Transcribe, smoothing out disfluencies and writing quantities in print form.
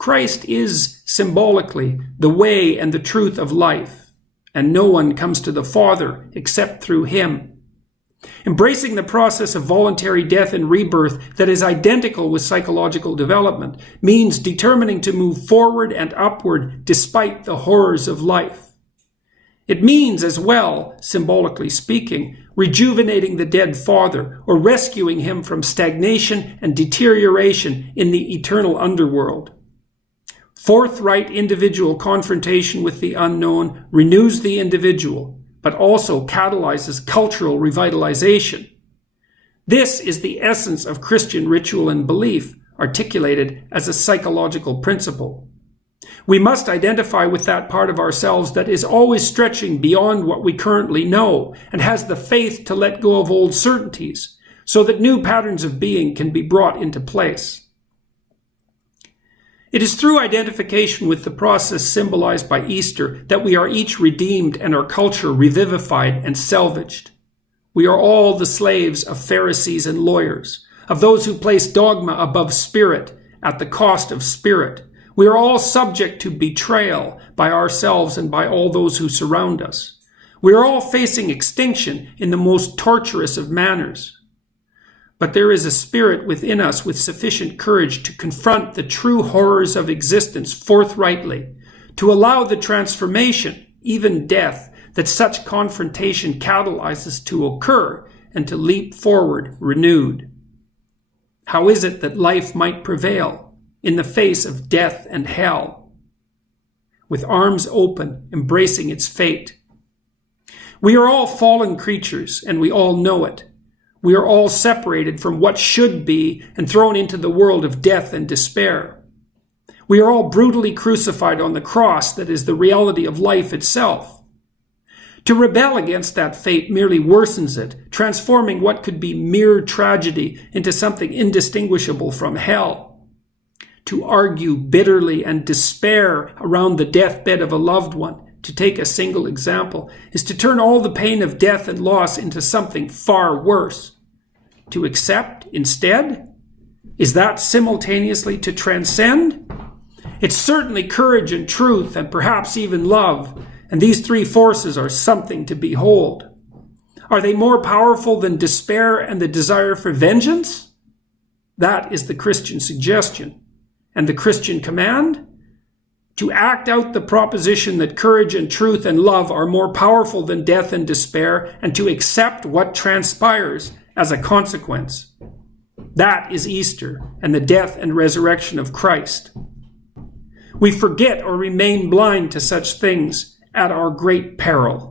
Christ is symbolically the way and the truth of life, and no one comes to the Father except through him. Embracing the process of voluntary death and rebirth that is identical with psychological development means determining to move forward and upward despite the horrors of life. It means as well, symbolically speaking, rejuvenating the dead father or rescuing him from stagnation and deterioration in the eternal underworld. Forthright individual confrontation with the unknown renews the individual, but also catalyzes cultural revitalization. This is the essence of Christian ritual and belief, articulated as a psychological principle. We must identify with that part of ourselves that is always stretching beyond what we currently know and has the faith to let go of old certainties so that new patterns of being can be brought into place. It is through identification with the process symbolized by Easter that we are each redeemed and our culture revivified and salvaged. We are all the slaves of Pharisees and lawyers, of those who place dogma above spirit at the cost of spirit. We are all subject to betrayal by ourselves and by all those who surround us. We are all facing extinction in the most torturous of manners. But there is a spirit within us with sufficient courage to confront the true horrors of existence forthrightly, to allow the transformation, even death, that such confrontation catalyzes to occur and to leap forward renewed. How is it that life might prevail in the face of death and hell, with arms open, embracing its fate? We are all fallen creatures, and we all know it. We are all separated from what should be and thrown into the world of death and despair. We are all brutally crucified on the cross that is the reality of life itself. To rebel against that fate merely worsens it, transforming what could be mere tragedy into something indistinguishable from hell. To argue bitterly and despair around the deathbed of a loved one, to take a single example, is to turn all the pain of death and loss into something far worse. To accept instead? Is that simultaneously to transcend? It's certainly courage and truth and perhaps even love, and these three forces are something to behold. Are they more powerful than despair and the desire for vengeance? That is the Christian suggestion. And the Christian command? To act out the proposition that courage and truth and love are more powerful than death and despair, and to accept what transpires as a consequence. That is Easter and the death and resurrection of Christ. We forget or remain blind to such things at our great peril.